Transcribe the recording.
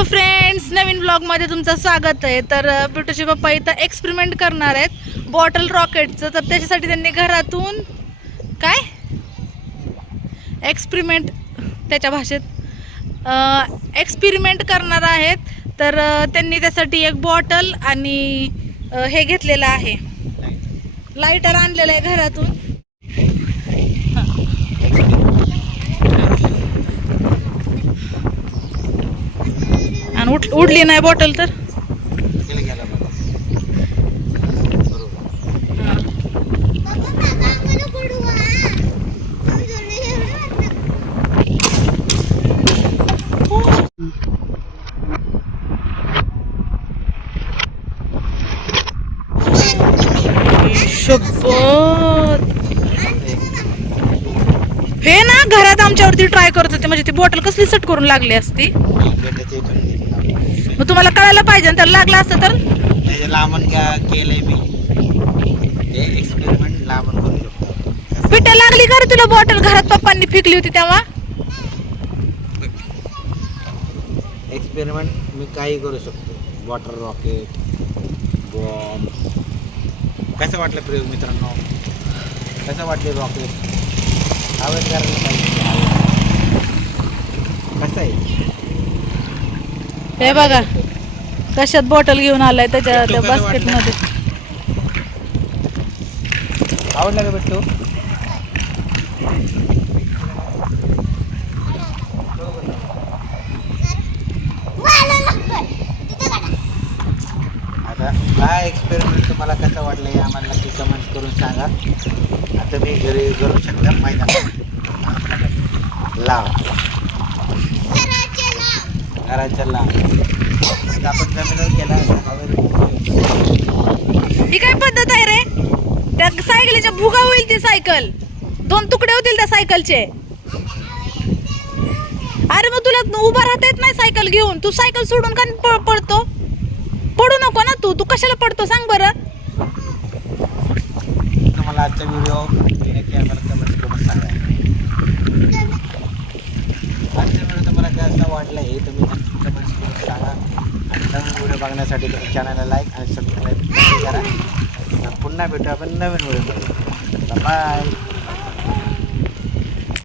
Hello friends नवीन ब्लॉगमध्ये तुमचं स्वागत आहे. तर अ, बिटूचे पप्पा इथं एक्सपेरिमेंट करणार आहेत. बॉटल रॉकेटचं तर त्याच्यासाठी त्यांनी घरातून काय? एक्सपेरिमेंट त्याच्या भाषेत. एक्सपेरिमेंट करणार आहेत. तर त्यांनी त्यासाठी एक बॉटल आणि हे घेतलेलं आहे. लाईटर आणलेलं आहे घरातून आणि उठ उडली नाही बॉटल तर? गेलं हे ना घरात आमच्यावरती ट्राय करत होते. म्हणजे ती बॉटल कसली सट करून लागली असती. मग तुम्हाला कळायला पाहिजे त्याला लागलं असतं तर? लांबण केलंय मी. एक्सपेरिमेंट लांबण करू शकतो. पिट्या लागली का तुला बॉटल घरात पप्पांनी फेकली होती तेव्हा? एक्सपेरिमेंट मी काही करू शकतो. वॉटर रॉकेट बॉम्ब कसं वाटलं प्रयोग मित्रांनो? कसं वाटले रॉकेट पाहिजे. कसं आहे? हे बघा कशात बॉटल घेऊन आलाय त्याच्या त्या बास्केट? मध्ये. आवडलं का भेटतो आता हा एक्सपेरिमेंट तुम्हाला कसा वाटला हे आम्हाला नक्की कमेंट करून सांगा. आता मी घरी करू शकता मैदान लाव. घराच्या लाव. आपण जमिनीवर केला ही काय पद्धत आहे रे? त्या सायकलीच्या भुगा होईल ती सायकल. दोन तुकडे होतील त्या सायकलचे. अरे मग तुला उभा राहता येत नाही सायकल घेऊन. तू सायकल सोडून का प- पडतो? पडू नको ना तू. तू कशाला पडतो सांग बरं. तुम्हाला आजचा व्हिडिओ नक्की आम्हाला कमेंट करून सांगा. आजचा व्हिडिओ तुम्हाला कसा वाटला हे तुम्ही नक्की कमेंट करून सांगा. आणि नवीन व्हिडिओ बघण्यासाठी तुम्ही चॅनलला लाईक आणि सबस्क्राईब करा. पुन्हा भेटू आपण नवीन व्हिडिओ बाय